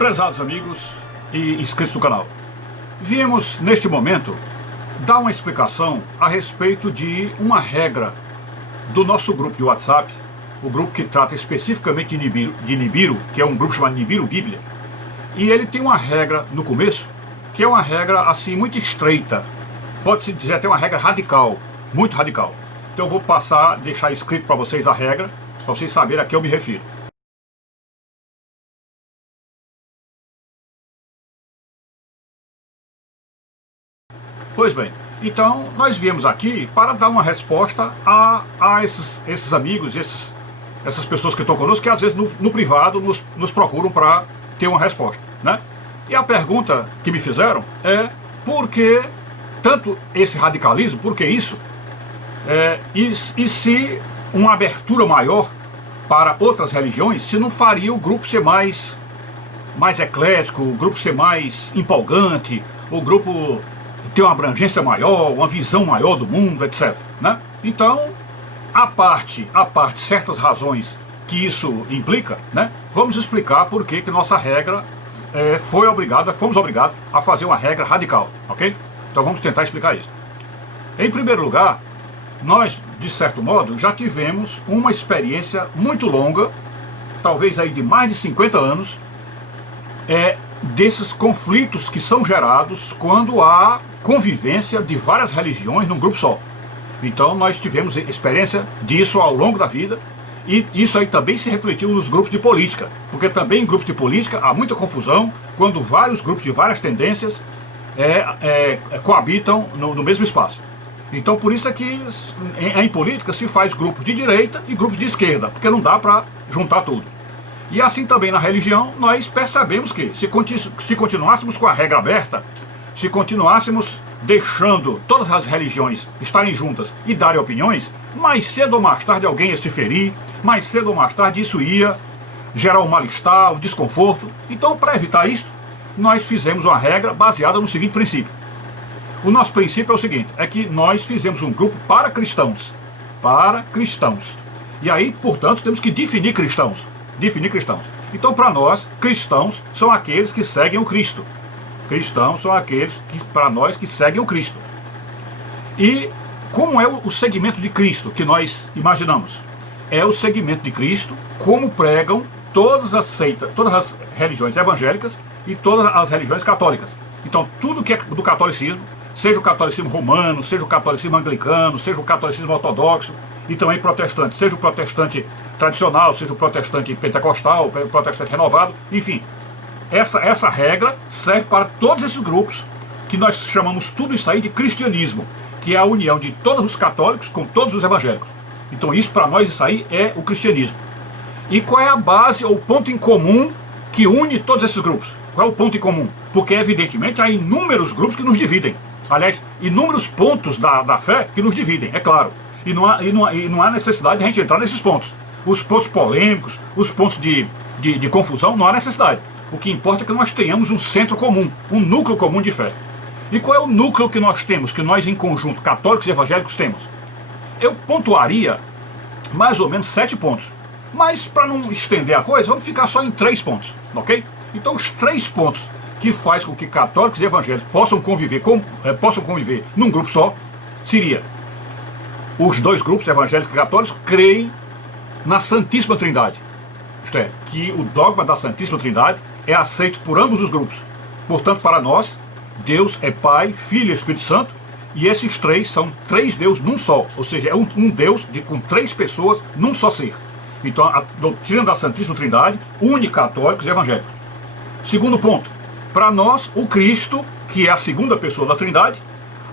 Prezados amigos e inscritos do canal, viemos neste momento dar uma explicação a respeito de uma regra do nosso grupo de WhatsApp, o grupo que trata especificamente de Nibiru, que é um grupo chamado Nibiru Bíblia, e ele tem uma regra no começo, que é uma regra assim muito estreita, pode-se dizer até uma regra radical, muito radical. Então eu vou deixar escrito para vocês a regra, para vocês saberem a que eu me refiro. Pois bem, então nós viemos aqui para dar uma resposta a esses amigos, essas pessoas que estão conosco, que às vezes no privado nos procuram para ter uma resposta, né? E a pergunta que me fizeram é: por que tanto esse radicalismo, por que isso? E se uma abertura maior para outras religiões, se não faria o grupo ser mais eclético, o grupo ser mais empolgante, o grupo ter uma abrangência maior, uma visão maior do mundo, etc, né? Então, a parte certas razões que isso implica, né? Vamos explicar por que nossa regra fomos obrigados a fazer uma regra radical, ok? Então vamos tentar explicar isso. Em primeiro lugar, nós, de certo modo, já tivemos uma experiência muito longa, talvez aí de mais de 50 anos, desses conflitos que são gerados quando há convivência de várias religiões num grupo só. Então nós tivemos experiência disso ao longo da vida, e isso aí também se refletiu nos grupos de política, porque também em grupos de política há muita confusão quando vários grupos de várias tendências coabitam no mesmo espaço. Então por isso é que em política se faz grupos de direita e grupos de esquerda, porque não dá para juntar tudo. E assim também na religião nós percebemos que se continuássemos com a regra aberta, se continuássemos deixando todas as religiões estarem juntas e darem opiniões, mais cedo ou mais tarde alguém ia se ferir, mais cedo ou mais tarde isso ia gerar um mal-estar, um desconforto. Então, para evitar isso, nós fizemos uma regra baseada no seguinte princípio. O nosso princípio é o seguinte, é que nós fizemos um grupo para cristãos. Para cristãos. E aí, portanto, temos que definir cristãos. Então, para nós, cristãos são aqueles que seguem o Cristo. Cristãos são aqueles para nós, que seguem o Cristo. E como é o segmento de Cristo que nós imaginamos? É o segmento de Cristo como pregam todas as seitas, todas as religiões evangélicas e todas as religiões católicas. Então, tudo que é do catolicismo, seja o catolicismo romano, seja o catolicismo anglicano, seja o catolicismo ortodoxo, e também protestante, seja o protestante tradicional, seja o protestante pentecostal, o protestante renovado, enfim. Essa regra serve para todos esses grupos, que nós chamamos tudo isso aí de cristianismo, que é a união de todos os católicos com todos os evangélicos. Então isso, para nós, isso aí é o cristianismo. E qual é a base ou o ponto em comum que une todos esses grupos? Qual é o ponto em comum? Porque, evidentemente, há inúmeros grupos que nos dividem. Aliás, inúmeros pontos da fé que nos dividem, é claro. E não há necessidade de a gente entrar nesses pontos. Os pontos polêmicos, os pontos de confusão, não há necessidade. O que importa é que nós tenhamos um centro comum, um núcleo comum de fé. E qual é o núcleo que nós temos, que nós em conjunto, católicos e evangélicos, temos? Eu pontuaria mais ou menos 7 pontos. Mas para não estender a coisa, vamos ficar só em 3 pontos, ok? Então os 3 pontos que faz com que católicos e evangélicos possam conviver num grupo só, seria: os dois grupos, evangélicos e católicos, creem na Santíssima Trindade. Isto é, que o dogma da Santíssima Trindade é aceito por ambos os grupos. Portanto, para nós, Deus é Pai, Filho e Espírito Santo, e esses três são 3 deuses num só, ou seja, é um Deus com 3 pessoas num só ser. Então, a doutrina da Santíssima Trindade une católicos e evangélicos. Segundo ponto, para nós, o Cristo, que é a segunda pessoa da Trindade,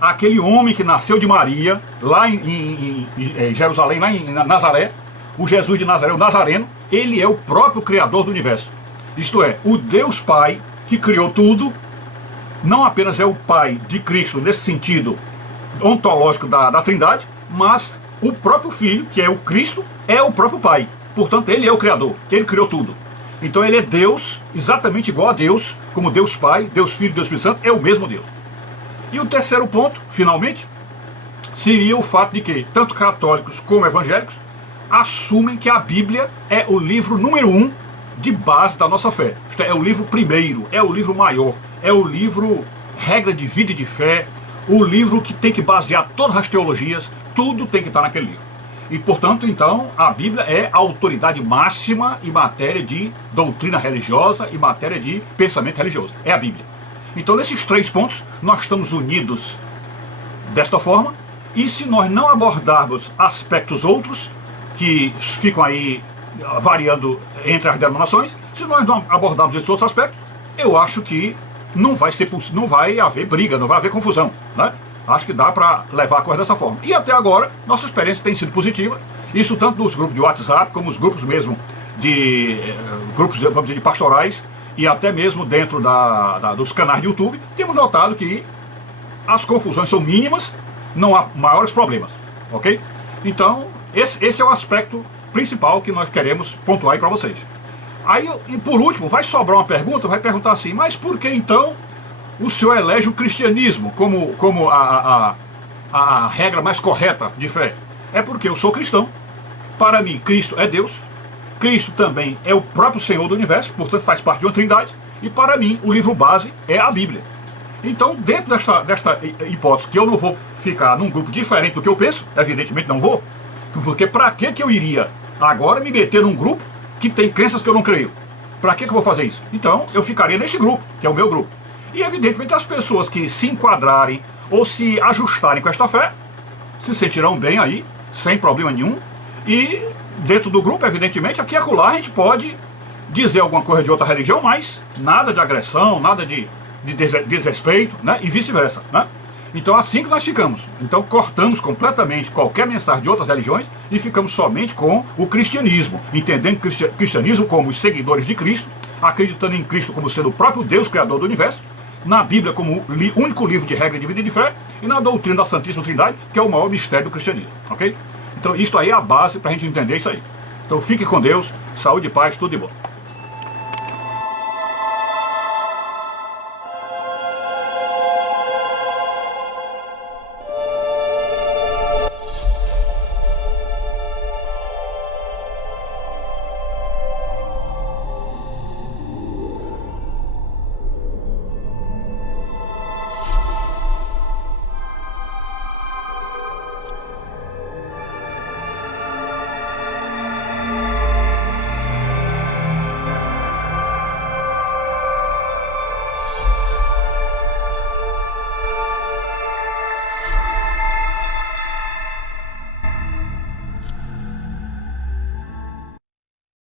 aquele homem que nasceu de Maria, lá em Jerusalém, lá em Nazaré, o Jesus de Nazaré, o Nazareno, ele é o próprio Criador do universo. Isto é, o Deus Pai que criou tudo, não apenas é o Pai de Cristo nesse sentido ontológico da Trindade, mas o próprio Filho, que é o Cristo, é o próprio Pai. Portanto, ele é o Criador, ele criou tudo. Então ele é Deus, exatamente igual a Deus, como Deus Pai, Deus Filho e Deus Espírito Santo, é o mesmo Deus. E o terceiro ponto, finalmente, seria o fato de que tanto católicos como evangélicos assumem que a Bíblia é o livro número 1 de base da nossa fé. Isto é o livro primeiro, é o livro maior, é o livro regra de vida e de fé, o livro que tem que basear todas as teologias, tudo tem que estar naquele livro. E, portanto, então, a Bíblia é a autoridade máxima em matéria de doutrina religiosa e matéria de pensamento religioso. É a Bíblia. Então, nesses 3 pontos, nós estamos unidos desta forma, e se nós não abordarmos aspectos outros, que ficam aí variando entre as denominações, se nós não abordarmos esses outros aspectos, eu acho que não vai haver briga, não vai haver confusão, né? Acho que dá para levar a coisa dessa forma. E até agora, nossa experiência tem sido positiva, isso tanto nos grupos de WhatsApp, como os grupos mesmo vamos dizer, de pastorais, e até mesmo dentro dos canais de YouTube, temos notado que as confusões são mínimas, não há maiores problemas, ok? Então, esse é o aspecto principal que nós queremos pontuar aí para vocês. Aí, e por último, vai sobrar uma pergunta, vai perguntar assim, mas por que então o senhor elege o cristianismo como a regra mais correta de fé? É porque eu sou cristão, para mim Cristo é Deus, Cristo também é o próprio Senhor do Universo, portanto faz parte de uma trindade, e para mim o livro base é a Bíblia. Então, dentro desta hipótese, que eu não vou ficar num grupo diferente do que eu penso, evidentemente não vou, porque para que eu iria agora me meter num grupo que tem crenças que eu não creio? Para que eu vou fazer isso? Então, eu ficaria nesse grupo, que é o meu grupo. E, evidentemente, as pessoas que se enquadrarem ou se ajustarem com esta fé, se sentirão bem aí, sem problema nenhum. E, dentro do grupo, evidentemente, aqui e acolá a gente pode dizer alguma coisa de outra religião, mas nada de agressão, nada de desrespeito, né? E vice-versa, né? Então, assim que nós ficamos. Então, cortamos completamente qualquer mensagem de outras religiões e ficamos somente com o cristianismo, entendendo o cristianismo como os seguidores de Cristo, acreditando em Cristo como sendo o próprio Deus, Criador do Universo, na Bíblia como o único livro de regra de vida e de fé, e na doutrina da Santíssima Trindade, que é o maior mistério do cristianismo, ok? Então, isto aí é a base para a gente entender isso aí. Então, fique com Deus, saúde e paz, tudo de bom.